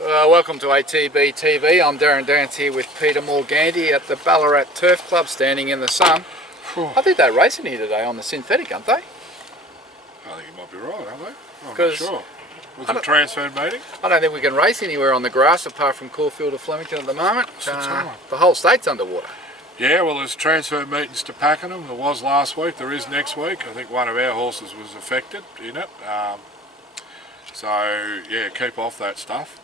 Welcome to ATB TV. I'm Darren Dance here with Peter Morganti at the Ballarat Turf Club, standing in the sun. I think they're racing here today on the synthetic, aren't they? I think you might be right, aren't they? I'm not 'Cause sure. Was it a transfer meeting? I don't think we can race anywhere on the grass apart from Caulfield or Flemington at the moment. The whole state's underwater. Yeah, well, there's transfer meetings to Pakenham. There was last week. There is next week. I think one of our horses was affected in it. So, yeah, keep off that stuff.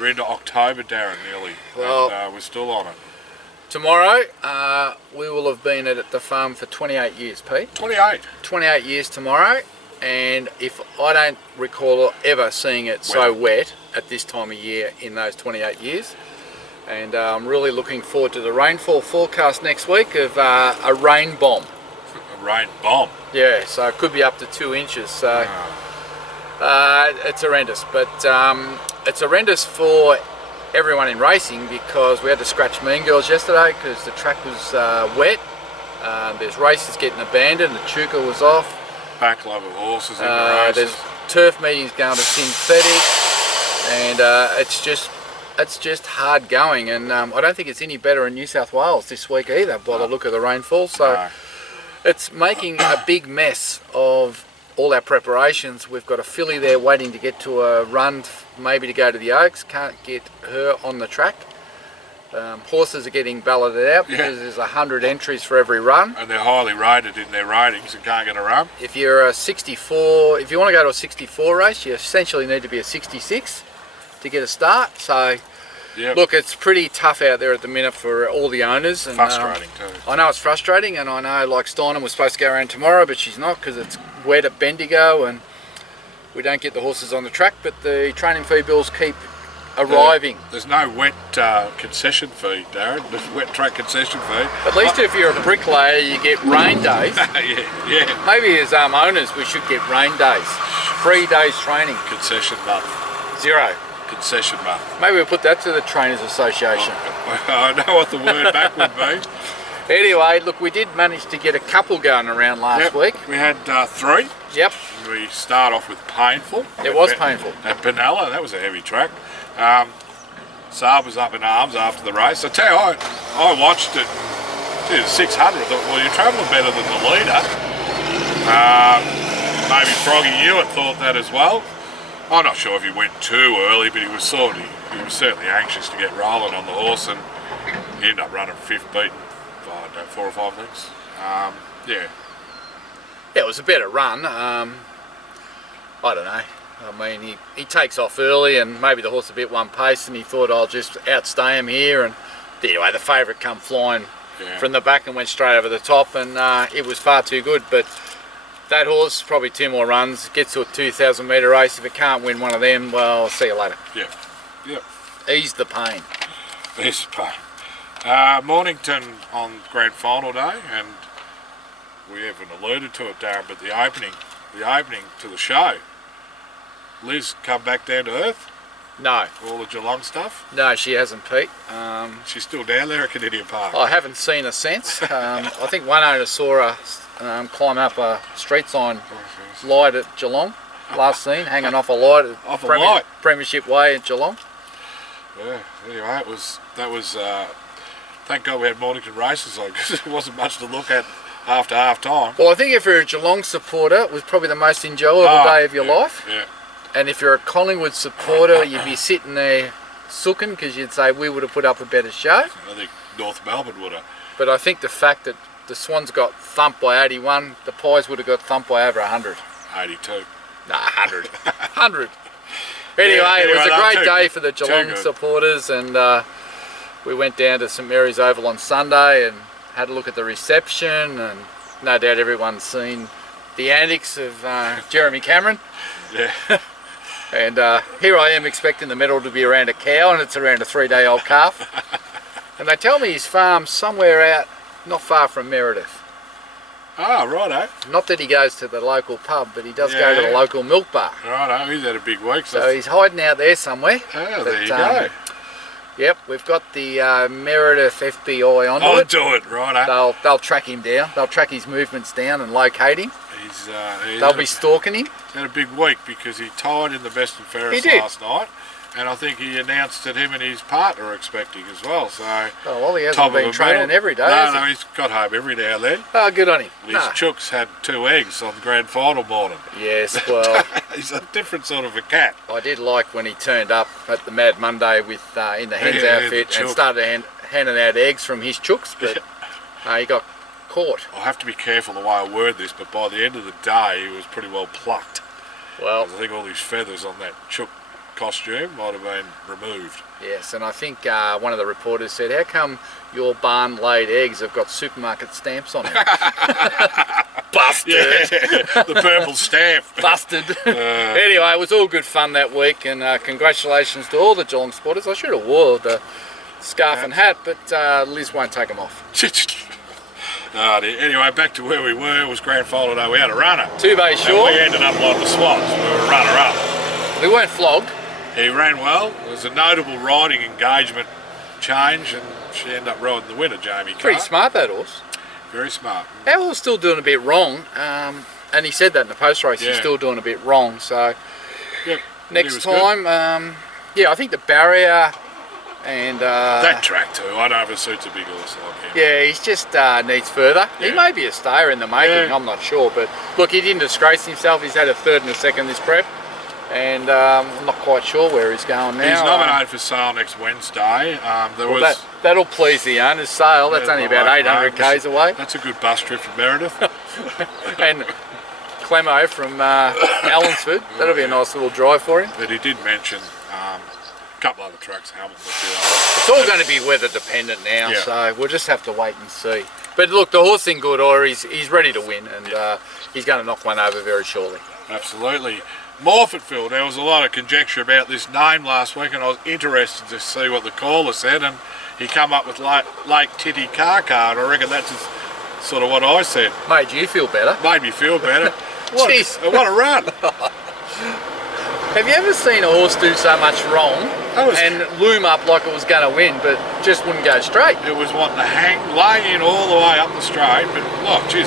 We're into October, Darren, nearly. Well, and we're still on it. Tomorrow, we will have been at the farm for 28 years, Pete. 28. 28 years tomorrow. And if I don't recall ever seeing it so wet at this time of year in those 28 years. And I'm really looking forward to the rainfall forecast next week of a rain bomb. A rain bomb? Yeah, so it could be up to 2 inches. So it's horrendous. But it's horrendous for everyone in racing because we had to scratch Mean Girls yesterday because the track was wet. There's races getting abandoned. The Chuka was off. Backlog of horses in the races. There's turf meetings going to synthetic, and it's just hard going. And I don't think it's any better in New South Wales this week either by the look of the rainfall. So it's making a big mess of all our preparations. We've got a filly there waiting to get to a run, maybe to go to the Oaks. Can't get her on the track. Horses are getting balloted out because there's 100 entries for every run. And they're highly rated in their ratings and can't get a run. If you're a 64, if you want to go to a 64 race, you essentially need to be a 66 to get a start. So, look, it's pretty tough out there at the minute for all the owners. And, frustrating too. I know it's frustrating, and I know like Steinem was supposed to go around tomorrow, but she's not because it's wet at Bendigo and we don't get the horses on the track, but the training fee bills keep arriving. There's no wet concession fee, Darren. There's wet track concession fee. At least if you're a bricklayer, you get rain days. yeah. Maybe as owners, we should get rain days. 3 days training. Concession month. 0. Concession month. Maybe we'll put that to the Trainers Association. I know what the word back would be. Anyway, look, we did manage to get a couple going around last week. We had 3. Yep. We start off with Painful. It was painful. At Benalla, that was a heavy track. Saab was up in arms after the race. I tell you, I watched it. It was 600. I thought, well, you're travelling better than the leader. Maybe Froggy Hewitt thought that as well. I'm not sure if he went too early, but he was certainly anxious to get rolling on the horse, and he ended up running 5th, beaten by 4 or 5 lengths. Yeah, it was a better run. I don't know. I mean, he takes off early, and maybe the horse a bit one pace, and he thought I'll just outstay him here. And anyway, the favourite come flying from the back and went straight over the top, and it was far too good. But that horse, probably 2 more runs, gets to a 2,000 metre race. If it can't win one of them, well, I'll see you later. Yeah. Ease the pain. Ease the pain. Mornington on grand final day, and we haven't alluded to it, Darren, but the opening to the show. Liz come back down to earth? No. All the Geelong stuff? No, she hasn't, Pete. She's still down there at Canadian Park? I haven't seen her since. I think one owner saw her climb up a street sign light at Geelong. Last seen, hanging off a light at Premiership Way at Geelong. Yeah, anyway, that was thank God we had Mornington races on, because there wasn't much to look at after half time. Well, I think if you're a Geelong supporter, it was probably the most enjoyable day of your life. Yeah. And if you're a Collingwood supporter, you'd be sitting there sooking because you'd say we would have put up a better show. I think North Melbourne would have. But I think the fact that the Swans got thumped by 81, the Pies would have got thumped by over 100. 82. No, 100. 100. Anyway, it was a great day for the Geelong supporters, and we went down to St Mary's Oval on Sunday and had a look at the reception, and no doubt everyone's seen the antics of Jeremy Cameron. Yeah. And here I am expecting the medal to be around a cow, and it's around a 3-day-old calf. And they tell me his farm's somewhere out not far from Meredith. Ah, righto. Not that he goes to the local pub, but he does go to the local milk bar. Righto, he's had a big week. So he's hiding out there somewhere. Oh, there you go. Yep, we've got the Meredith FBI onto it, righto. They'll track him down. They'll track his movements down and locate him. They'll be stalking him. He's had a big week because he tied in the best and fairest last night. and I think he announced that him and his partner are expecting as well. So, oh well, he hasn't been training every day. No, he's got home every now and then. Oh, good on him. His chooks had 2 eggs on the grand final morning. Yes, well, he's a different sort of a cat. I did like when he turned up at the Mad Monday with in the hens outfit and started handing out eggs from his chooks, but he got caught. I'll have to be careful the way I word this, but by the end of the day, he was pretty well plucked. Well, I think all these feathers on that chook costume might have been removed. Yes, and I think one of the reporters said, how come your barn laid eggs have got supermarket stamps on them? Busted! Yeah, the purple stamp. Busted. Anyway, it was all good fun that week, and congratulations to all the Geelong supporters. I should have wore the scarf and hat, but Liz won't take them off. Oh, anyway, back to where we were. It was grand final day. We had a runner. 2 bays short. We ended up like the Swans. We were runner-up. We weren't flogged. He ran well. There was a notable riding engagement change, and she ended up riding the winner, Jamie Carr. Pretty smart, that horse. Very smart. Our was still doing a bit wrong, and he said that in the post-race. He's still doing a bit wrong. So next time, I think the barrier and that track too. I don't know if it suits a big horse like him. Yeah, he's just needs further. Yeah. He may be a stayer in the making. Yeah. I'm not sure, but look, he didn't disgrace himself. He's had a 3rd and a 2nd this prep. And I'm not quite sure where he's going now. He's nominated for sale next Wednesday. That'll please the owners. Sale, that's only about 800 k's away. That's a good bus trip from Meredith. And Clemo from Allensford. That'll be a nice little drive for him. But he did mention a couple other tracks, Hamilton. It's all going to be weather dependent now, so we'll just have to wait and see. But look, the horse in good order. He's ready to win, and he's going to knock one over very shortly. Absolutely. Morfordville, there was a lot of conjecture about this name last week, and I was interested to see what the caller said, and he come up with Lake Titicaca, and I reckon that's sort of what I said. Made you feel better. Made me feel better. Jeez. What a run. Have you ever seen a horse do so much wrong and loom up like it was going to win, but just wouldn't go straight? It was wanting to lay in all the way up the straight, but, geez,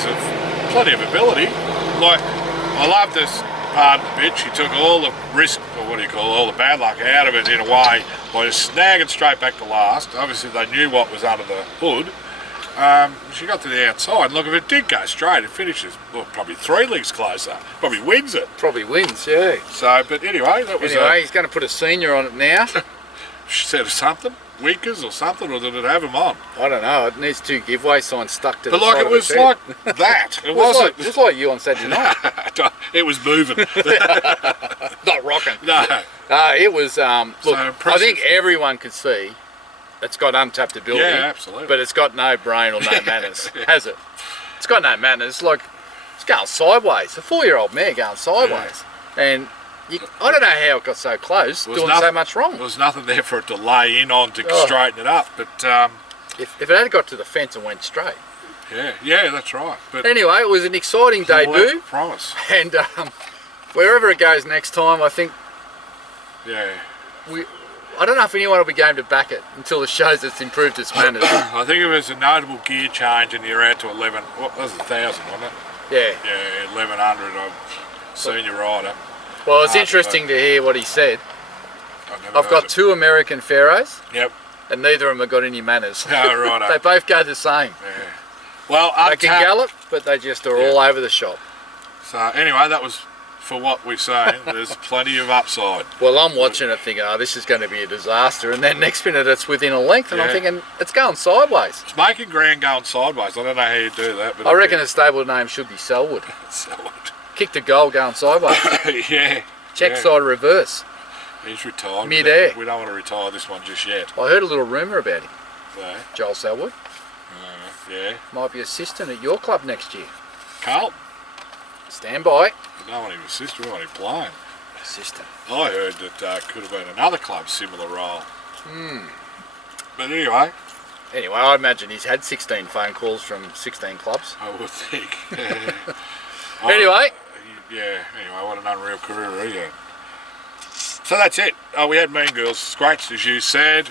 plenty of ability. Like, I love this part of the bitch. He took all the risk, or all the bad luck out of it in a way by just snagging straight back to last. Obviously they knew what was under the hood. She got to the outside, and look, if it did go straight, it finishes probably 3 lengths closer. Probably wins it. Probably wins, yeah. So, but anyway, that was he's going to put a senior on it now. She said something, Winkers or something, or did it have him on? I don't know. It needs 2 giveaway signs stuck to the side. But like, it was like that. It wasn't. It was like you on Saturday night. It was moving. Not rocking. No. It was. Look, I think everyone could see it's got untapped ability. Yeah, absolutely. But it's got no brain or no manners, has it? It's got no manners. Like, it's going sideways. A 4-year-old mare going sideways, and. I don't know how it got so close, doing so much wrong. There was nothing there for it to lay in on to straighten it up. But if it had got to the fence and went straight. Yeah, that's right. But anyway, it was an exciting debut. Promise. And wherever it goes next time, I think. Yeah. I don't know if anyone will be game to back it until it shows it's improved its manners. I think it was a notable gear change, and you're out to 11. What was it, 1,000, wasn't it? Yeah. Yeah, 1,100. I've seen you rider. Well, it's interesting to hear what he said. I've got 2 American Pharaohs. Yep. And neither of them have got any manners. No, right. They both go the same. Yeah. Well, they can gallop, but they just are all over the shop. So anyway, that was for what we're saying. There's plenty of upside. Well, I'm watching it thinking, this is going to be a disaster, and then next minute it's within a length, and I'm thinking, it's going sideways. It's making ground going sideways. I don't know how you do that. But I reckon the stable name should be Selwood. Selwood. Kicked a goal going sideways. Yeah. Check side reverse. He's retired. Mid-air. We don't want to retire this one just yet. I heard a little rumour about him. Yeah. Joel Selwood. Yeah. Might be assistant at your club next year. Carl. Stand by. We don't want him assistant, we want him playing. Assistant. I heard that could have been another club similar role. But anyway. Anyway, I imagine he's had 16 phone calls from 16 clubs. I would think. Anyway. Anyway, what an unreal career he had. So that's it. We had Mean Girls scratched, as you said.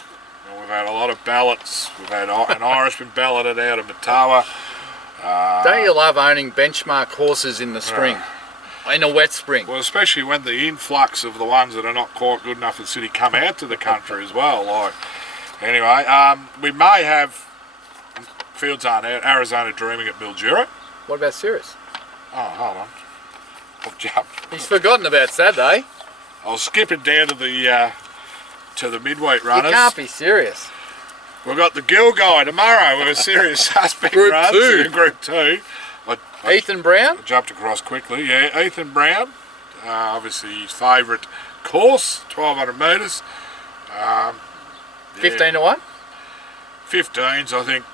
We've had a lot of ballots. We've had an Irishman balloted out of Matawa. Don't you love owning benchmark horses in the spring? in a wet spring. Well, especially when the influx of the ones that are not quite good enough in the city come out to the country as well. Like, anyway, we may have fields on out, Arizona Dreaming at Mildura. What about Sirius? Oh, hold on. I've jumped. He's forgotten about Saturday. I was skipping down to the midweight runners. You can't be serious. We've got the Gill Guy tomorrow with a serious suspect Group runs 2. in Group 2. Ethan Brown? I jumped across quickly. Yeah, Ethan Brown. Obviously his favourite course, 1200 metres. 15 to 1? 15s, I think.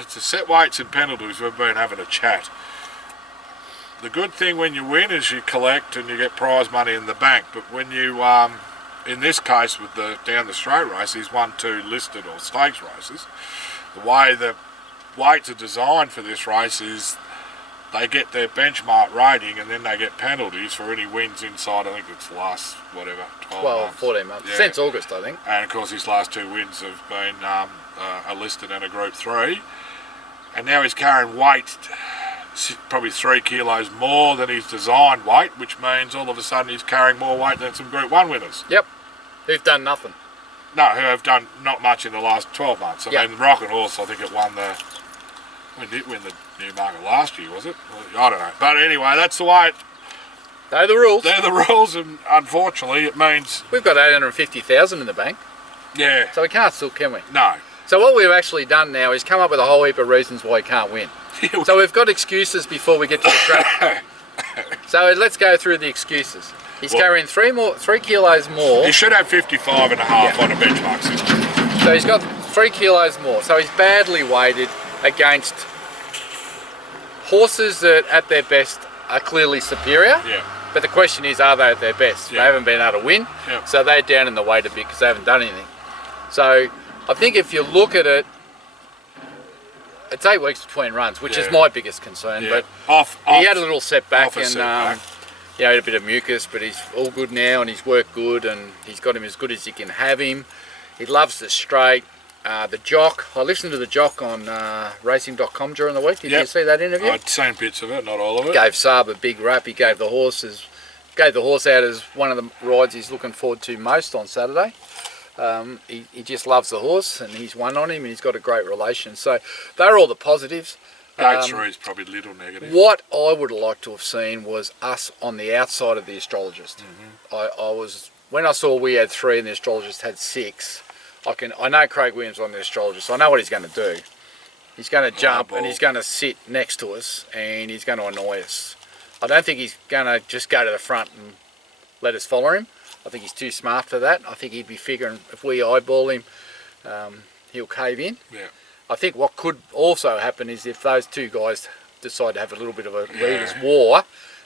It's a set weights and penalties. We've been having a chat. The good thing when you win is you collect and you get prize money in the bank. But when you, in this case with the down the straight race, he's won 2 listed or stakes races. The way the weights are designed for this race is they get their benchmark rating and then they get penalties for any wins inside, I think it's the last, 12 months. 14 months. Yeah. Since August, I think. And of course his last 2 wins have been a listed and a Group 3. And now he's carrying weight probably 3 kilos more than his designed weight, which means all of a sudden he's carrying more weight than some Group 1 winners. Yep. Who've done nothing. No, who have done not much in the last 12 months. I mean, Rock and Horse, I think it won the... We did win the Newmarket last year, was it? Well, I don't know. But anyway, that's the way They're the rules. they're the rules, and unfortunately it means... We've got 850,000 in the bank, Yeah. so we can't still, can we? No. So what we've actually done now is come up with a whole heap of reasons why he can't win. So we've got excuses before we get to the track. So let's go through the excuses. He's carrying 3 kilos more. He should have 55 and a half on a benchmark system. So he's got 3 kilos more. So he's badly weighted against horses that at their best are clearly superior. Yeah. But the question is, are they at their best? Yeah. They haven't been able to win. Yeah. So they're down in the weight a bit because they haven't done anything. So I think if you look at it, it's 8 weeks between runs, which is my biggest concern. Yeah. But he had a little setback and setback. he had a bit of mucus, but he's all good now and he's worked good and he's got him as good as he can have him. He loves the straight. The jock, I listened to the jock on racing.com during the week. Did you see that interview? I'd seen bits of it, not all of it. Gave Saab a big rap. He gave the horse out as one of the rides he's looking forward to most on Saturday. He just loves the horse and he's won on him and he's got a great relation. So they're all the positives. Gate 3 is probably little negative. What I would like to have seen was us on the outside of the astrologist. When I saw we had 3 and the astrologist had 6, I know Craig Williams on the astrologist, so I know what he's going to do. He's going to jump and he's going to sit next to us and he's going to annoy us. I don't think he's going to just go to the front and let us follow him. I think he's too smart for that. I think he'd be figuring if we eyeball him, he'll cave in. Yeah. I think what could also happen is if those 2 guys decide to have a little bit of a leaders' war,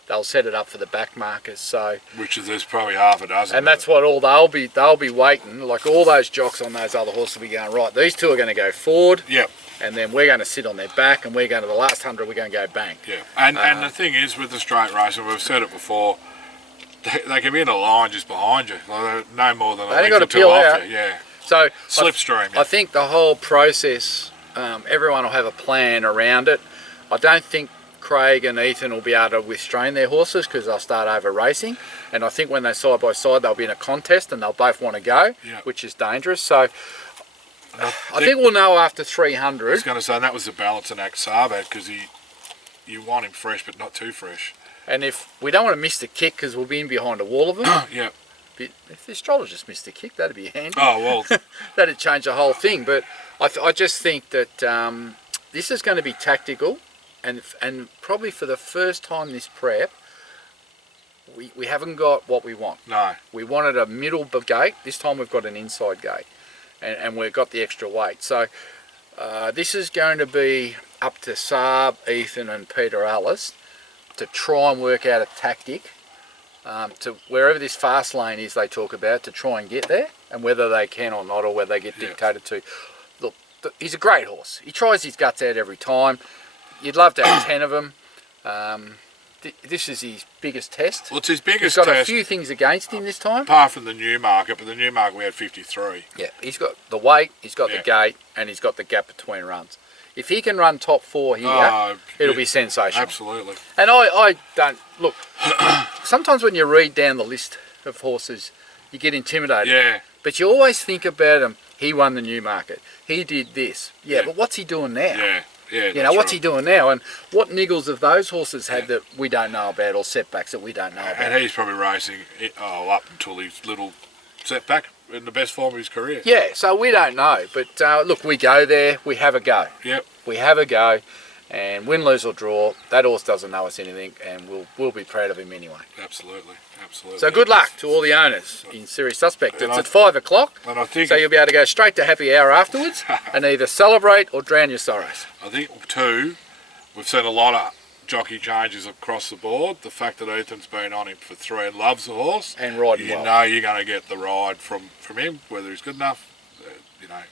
they'll set it up for the back markers. So, which is there's probably half a dozen. And that's what they'll be waiting. Like all those jocks on those other horses will be going, right, these 2 are going to go forward. Yep. And then we're going to sit on their back and we're going to the last 100, we're going to go bang. Yeah. And the thing is with the straight race, and we've said it before, they can be in a line just behind you. Like, no more than a length or 2 off you. Yeah. So slipstream. I think the whole process, everyone will have a plan around it. I don't think Craig and Ethan will be able to restrain their horses because they'll start over racing, and I think when they're side by side they'll be in a contest and they'll both want to go, which is dangerous. So I think we'll know after 300. I was going to say that was the balancing act Saab had, because you want him fresh but not too fresh. And if we don't want to miss the kick because we'll be in behind a wall of them. Yeah. If the astrologist missed the kick, that'd be handy. Oh well. That'd change the whole thing. But I just think that this is going to be tactical. And probably for the first time this prep, we haven't got what we want. No. We wanted a middle gate. This time we've got an inside gate. And we've got the extra weight. So this is going to be up to Saab, Ethan and Peter Ellis to try and work out a tactic to wherever this fast lane is they talk about, to try and get there, and whether they can or not, or whether they get dictated to. Look, he's a great horse. He tries his guts out every time. You'd love to have 10 of them. This is his biggest test. Well, it's his biggest test. He's got test, a few things against him this time. apart from the Newmarket, but the Newmarket we had 53. Yeah, he's got the weight, he's got the gate, and he's got the gap between runs. If he can run top 4 here, it'll be sensational. Absolutely. And I don't look. Sometimes when you read down the list of horses, you get intimidated. Yeah. But you always think about him. He won the Newmarket. He did this. Yeah, but what's he doing now? Yeah. Yeah. You know, what's he doing now? And what niggles have those horses had that we don't know about, or setbacks that we don't know about? And he's probably racing up until his little setback in the best form of his career. Yeah, so we don't know. But look, we go there, we have a go. Yep. We have a go, and win, lose or draw, that horse doesn't know us anything, and we'll be proud of him anyway. Absolutely. Absolutely. So good luck to all the owners in Serious Suspect. And It's at 5 o'clock, and I think so you'll be able to go straight to happy hour afterwards and either celebrate or drown your sorrows. I think too, we've seen a lot of jockey changes across the board. The fact that Ethan's been on him for 3 and loves the horse, And riding you well. know you're going to get the ride from him, whether he's good enough. You know,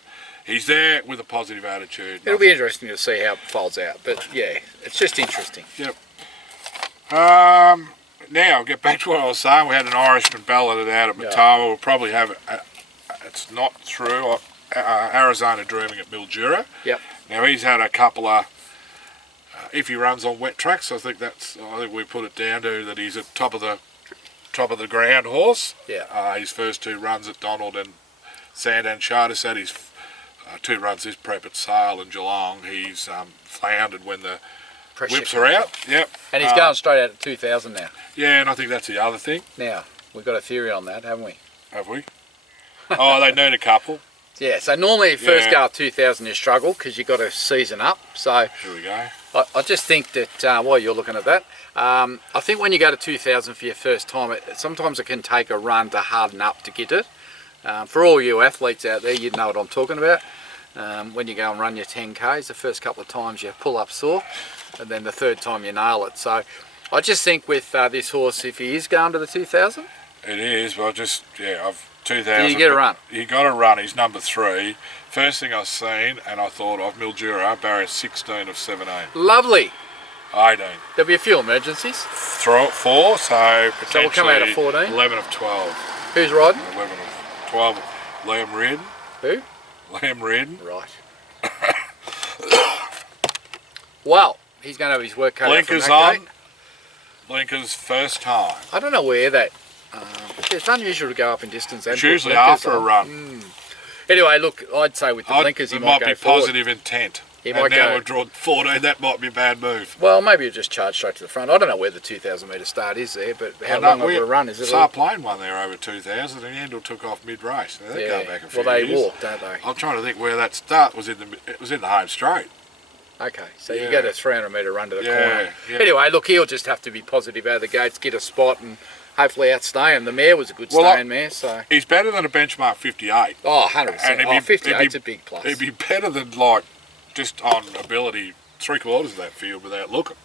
he's there with a positive attitude. It'll be interesting to see how it folds out, but yeah, it's just interesting. Yep. Now, get back to what I was saying. We had an Irishman balloted out at Matawa. We'll probably have it. It's not through. Arizona Dreaming at Mildura. Yep. Now he's had a couple of. If he runs on wet tracks, I think we put it down to that he's at top of the ground horse. Yeah. His first 2 runs at Donald and Sandown Charters had his 2 runs this prep at Sale and Geelong. He's floundered when the Pressure whips are out. Yep. And he's going straight out at 2,000 now. Yeah, and I think that's the other thing. Now, we've got a theory on that, haven't we? Have we? Oh, they need a couple. Yeah, so normally first go at 2,000 you struggle because you've got to season up. So Here we go. I just think that while you're looking at that, I think when you go to 2,000 for your first time, sometimes it can take a run to harden up to get it. For all you athletes out there, you'd know what I'm talking about. When you go and run your 10Ks, the first couple of times you pull up sore, and then the third time you nail it. So I just think with this horse, if he is going to the 2,000, it is. But I've 2,000. You get a run. He got a run. He's number 3. First thing I've seen, and I thought of Mildura, barrier 16 of 17. lovely. 18. There'll be a few emergencies. 4, so potentially we'll come out at 14. 11 of 12. Who's riding? 11 of 12. Liam Redden. Who? Liam Redden. Right. Well, he's going to have his work cut out from Blinkers that on. gate. Blinkers first time. I don't know where that. It's unusual to go up in distance. And It's put usually blinkers after a on. run. Anyway, look, I'd say with the blinkers, he it might might go be forward. positive intent. He and might now go. we've drawn 14. That might be a bad move. Well, maybe you just charge straight to the front. I don't know where the 2,000 metre start is there, but how long of a run is it? Saar Plain won there over 2,000, and Handel took off mid-race. Now, they go back a few well, they years. walk, don't they? I'm trying to think where that start was. It was in the home straight. Okay, so you get a 300 metre run to the corner. Yeah. Anyway, look, he'll just have to be positive out of the gates, get a spot, and hopefully outstay him. The mare was a good staying mare, so. He's better than a benchmark 58. Oh, 100%. And 58's a big plus. He'd be better than, just on ability, 3/4 of that field without looking.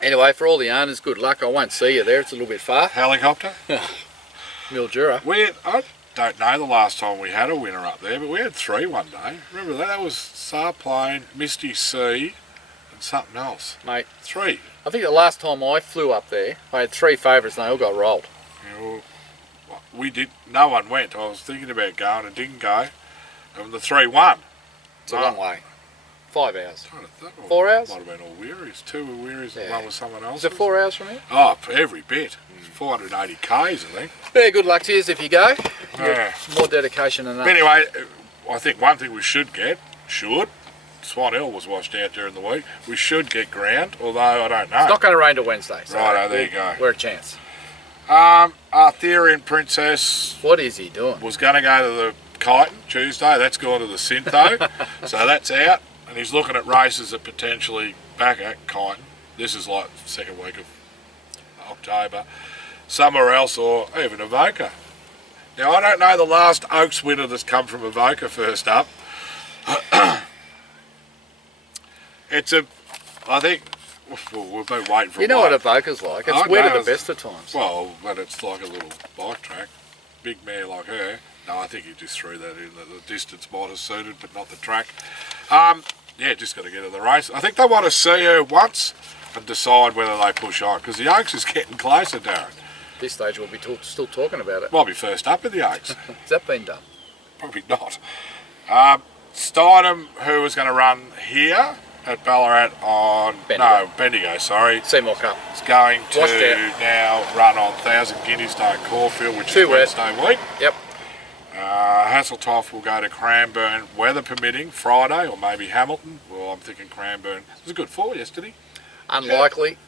Anyway, for all the owners, good luck. I won't see you there. It's a little bit far. Helicopter? Mildura. I don't know the last time we had a winner up there, but we had 3 one day. Remember that? That was Saar Plain, Misty Sea, and something else. Mate, 3. I think the last time I flew up there, I had 3 favourites and they all got rolled. We did. No one went. I was thinking about going and didn't go. And the 3 won. It's a long way. 5 hours. 4 hours? Might have been all Wearies. 2 were Wearies and Yeah. one was someone else. Is it 4 hours from here? Oh, every bit. 480 Ks, I think. Yeah, good luck to you if you go. Yeah. More dedication than that. But anyway, I think one thing we should, Swan Hill was washed out during the week. We should get ground, although I don't know. It's not going to rain till Wednesday. So Righto, there you go. We're a chance. Arthurian Princess What is he doing? was going to go to the Kyneton Tuesday. That's gone to the Syntho. So that's out. And he's looking at races that potentially back at Kyneton. This is like the second week of October. Somewhere else, or even Avoca. Now, I don't know the last Oaks winner that's come from Avoca first up. I think, we've been waiting for a while. You know what Avoca's like. It's wet at the best of times. Well, but it's like a little bike track. Big mare like her. No, I think you just threw that in. The distance might have suited, but not the track. Yeah, just got to get to the race. I think they want to see her once and decide whether they push on, because the Oaks is getting closer, Darren. At this stage, we'll be still talking about it. Might be first up in the Oaks. Has that been done? Probably not. Stidham, who was going to run here, at Ballarat on Bendigo. Sorry, Seymour Cup. It's going to Washed out. now run on 1,000 Guineas Day at Caulfield, which Too is wet. Wednesday week. Yep. Hasseltoft will go to Cranbourne, weather permitting, Friday, or maybe Hamilton. Well, I'm thinking Cranbourne. It was a good 4 yesterday. Unlikely.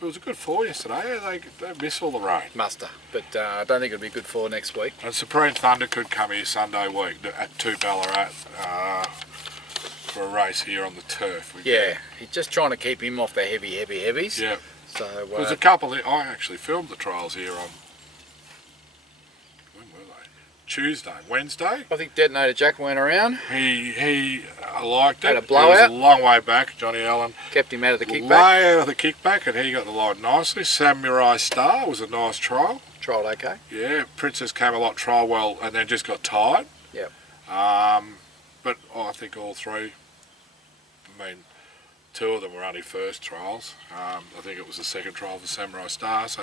It was a good 4 yesterday. They miss all the rain. Muster. But I don't think it'll be good for next week. And Supreme Thunder could come here Sunday week to Ballarat for a race here on the turf. He's just trying to keep him off the heavies. Yeah. So there's a couple. I actually filmed the trials here on Wednesday. I think Detonator Jack went around. He liked it. Had a blowout. It was a long way back. Johnny Allen Kept him out of the kickback. way out of the kickback, and he got the line nicely. Samurai Star was a nice trial. Trialled okay. Yeah, Princess Camelot trial well, and then just got tired. Yep. But I think all three. I mean, 2 of them were only first trials. I think it was the second trial for Samurai Star, so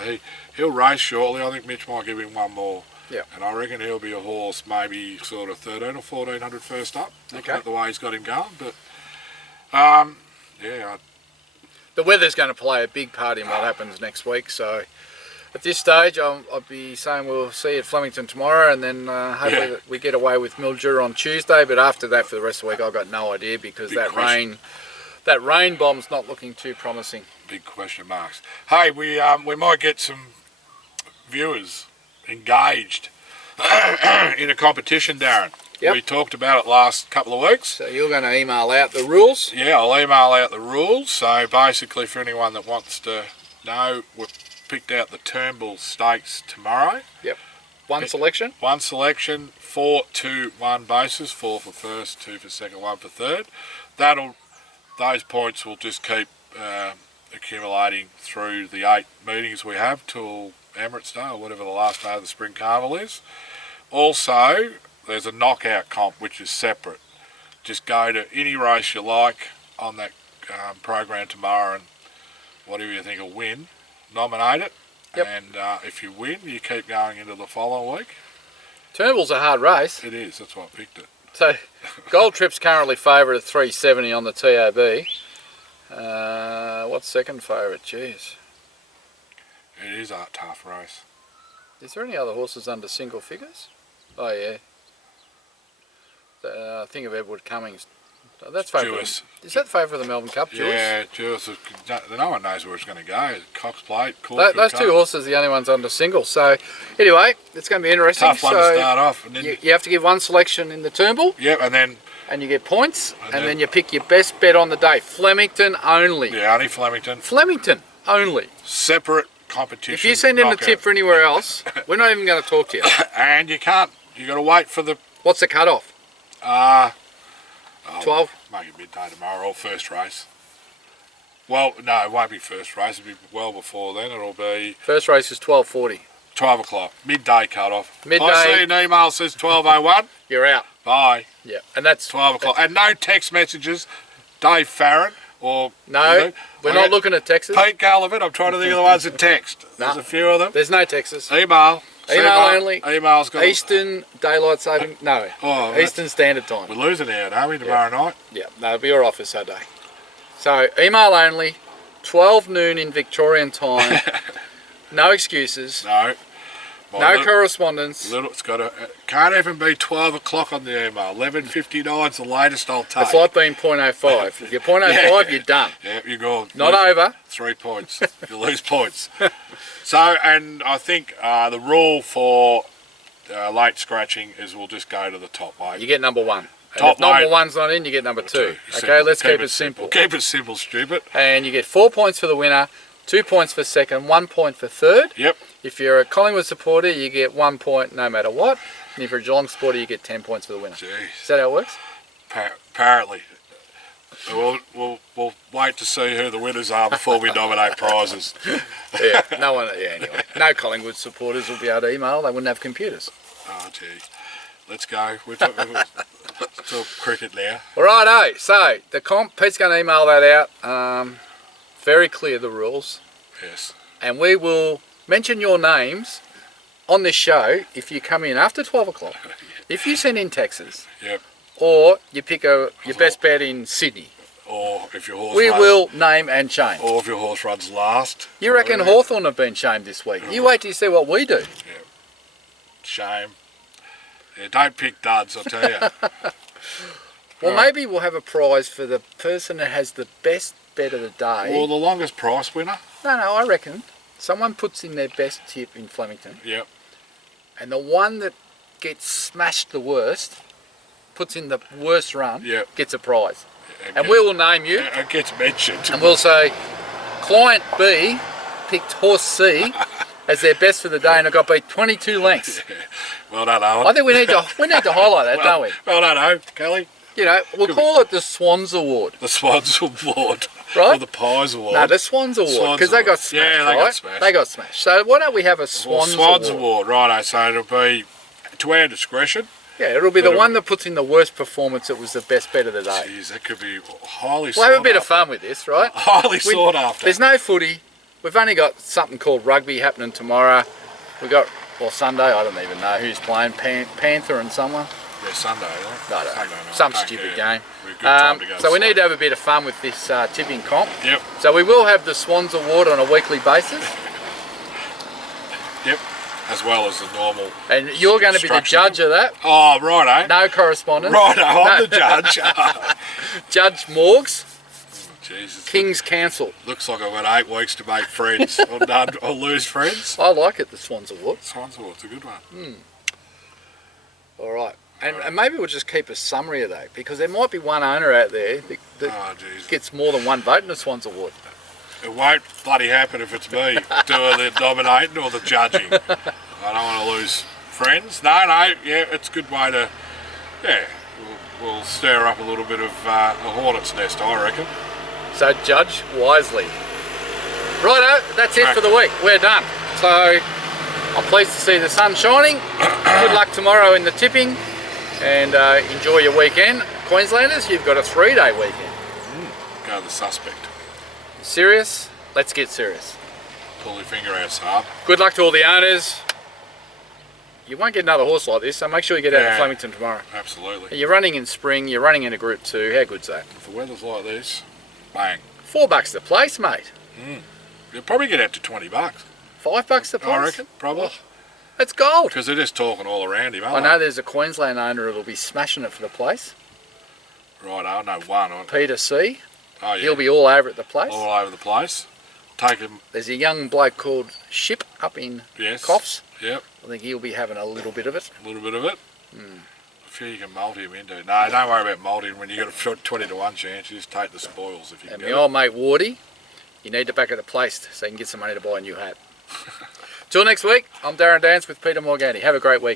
he'll race shortly. I think Mitch might give him one more. Yeah. And I reckon he'll be a horse maybe sort of 13 or 1400 first up. Looking Okay. at the way he's got him going. But, The weather's going to play a big part in what happens next week. So at this stage, I'll be saying we'll see you at Flemington tomorrow, and then hopefully that we get away with Mildura on Tuesday. But after that, for the rest of the week, I've got no idea because Big that question. rain bomb's not looking too promising. big question marks. Hey, we might get some viewers engaged in a competition, Darren. Yep. We talked about it last couple of weeks. So you're going to email out the rules? Yeah, I'll email out the rules. So basically, for anyone that wants to know, we've picked out the Turnbull Stakes tomorrow. Yep. One selection? One selection, 4-2-1 basis, 4 for first, 2 for second, 1 for third. Those points will just keep accumulating through the 8 meetings we have till Emirates Day or whatever the last day of the Spring Carnival is. Also, there's a knockout comp which is separate. Just go to any race you like on that program tomorrow, and whatever you think will win, nominate it. Yep. And if you win, you keep going into the following week. Turnbull's a hard race. It is, that's why I picked it. So Gold Trip's currently favourite at 370 on the TAB. What's second favourite? Jeez. It is a tough race. Is there any other horses under single figures? Oh yeah. Think of Edward Cummings. Oh, that's favourite. Jewis. Is that the favourite of the Melbourne Cup? Jewis? Yeah, Jewis. No one knows where it's going to go. Cox Plate, Caulfield Those Cup. 2 horses are the only ones under single. So anyway, it's going to be interesting. Tough one to start off. And then, you have to give one selection in the Turnbull. yep, and then And you get points, and then- then you pick your best bet on the day. Flemington only. yeah, only Flemington. Flemington only. Separate competition. If you send in a knockout. tip for anywhere else, we're not even going to talk to you. And you can't. You got to wait for the. What's the cut-off? 12? Maybe midday tomorrow or first race. Well, no, it won't be first race. It'll be well before then. It'll be First race is 12:40. 12 o'clock. Midday cut off. Midday. I see an email says 12:01. You're out. Bye. Yeah, and that's 12 o'clock. And no text messages. Dave Farron or No, we're not looking at Texas. Pete Gullivan. I'm trying to think of the ones that text. There's Nah. a few of them. There's no Texas. Email. Email only. Email's got. Eastern Daylight Saving. No, Oh, Eastern Standard Time. we're losing out, aren't we, tomorrow night? Yeah, no, it'll be your office that day. So email only, 12 noon in Victorian time. No excuses. No. No correspondence. It's got to. Can't even be 12 o'clock on the email. 11:59 is the latest I'll take. It's like being .05. If you're .05, you're done. Yeah, you're gone. Not Lose over. 3 points. You lose points. So, and I think the rule for late scratching is we'll just go to the top weight. You get number 1. And Top if number weight. 1's not in, you get number 2. Simple. Okay, let's keep it simple. Keep it simple, stupid. And you get 4 points for the winner, 2 points for second, 1 point for third. Yep. If you're a Collingwood supporter, you get 1 point no matter what. And if you're a Geelong supporter, you get 10 points for the winner. Jeez. Is that how it works? Apparently. We'll wait to see who the winners are before we nominate prizes. Yeah, no one. Yeah, anyway. No Collingwood supporters will be able to email. They wouldn't have computers. Oh, gee. Let's go. We're talking cricket now. All right, so the comp, Pete's going to email that out. Very clear, the rules. Yes. And we will mention your names on this show if you come in after 12 o'clock. If you send in Texas, Yep. or you pick your best bet in Sydney. Or if your horse We will name and shame. Or if your horse runs last. You reckon Hawthorn have been shamed this week? You wait till you see what we do. Yeah. Shame. Yeah, don't pick duds, I'll tell you. Well, maybe we'll have a prize for the person that has the best bet of the day. Or the longest price winner. No, I reckon someone puts in their best tip in Flemington. Yep. And the one that gets smashed the worst, puts in the worst run, gets a prize. And we will name you. It gets mentioned. And we'll say, client B picked horse C as their best for the day and it got beat 22 lengths. Yeah. Well done, Owen. I think we need to highlight that, don't we? Well done, Owen. Kelly. You know, we'll call it the Swans Award. The Swans Award. Right? Or the Pies Award. No, the Swans Award, because they got smashed, yeah, they got smashed. They got smashed. So why don't we have a Swans Award, righto. So it'll be to our discretion. Yeah, it'll be the one that puts in the worst performance that was the best bet of the day. Jeez, that could be highly sought after. We'll have a bit of fun with this, right? Highly sought after. There's no footy. We've only got something called rugby happening tomorrow. We got, or Sunday, I don't even know who's playing, Panther and someone. Yeah, Sunday, right? No, Sunday night. Some stupid game. So we need to have a bit of fun with this tipping comp. Yep. So we will have the Swans Award on a weekly basis. Yep. As well as the normal. And you're going to be the judge of that. Oh, righto. No correspondence. Righto, I'm the judge. Judge Morgs. Jesus. King's Counsel. Looks like I've got 8 weeks to make friends or lose friends. I like it, the Swans Award. Swans Award's a good one. All right. And maybe we'll just keep a summary of that, because there might be one owner out there that gets more than one vote in the Swans Award. It won't bloody happen if it's me doing the dominating or the judging. I don't want to lose friends. No, yeah, it's a good way to, we'll stir up a little bit of a hornet's nest, I reckon. So judge wisely. Righto, that's it for the week. We're done. So I'm pleased to see the sun shining. Good luck tomorrow in the tipping, and enjoy your weekend. Queenslanders, you've got a 3-day weekend. Go the suspect. Serious? Let's get serious. Pull your finger out, Saab. Good luck to all the owners. You won't get another horse like this, so make sure you get out to Flemington tomorrow. Absolutely. You're running in spring, you're running in a Group 2. How good's that? If the weather's like this, bang. $4 the place, mate. You'll probably get out to $20. $5 the place? I reckon, probably. That's gold. Because they're just talking all around him, aren't I know there's a Queensland owner that'll be smashing it for the place. Right, I know one. Peter C. Oh, yeah. He'll be all over at the place. All over the place. Take him. There's a young bloke called Ship up in Coffs. Yep. I think he'll be having a little bit of it. A little bit of it. I feel you can multi him into. No, don't worry about multing. When you got a 20 to 1 chance, you just take the spoils if you can. And my old mate Wardy, you need to back at the place so you can get some money to buy a new hat. Till next week, I'm Darren Dance with Peter Morgani. Have a great week.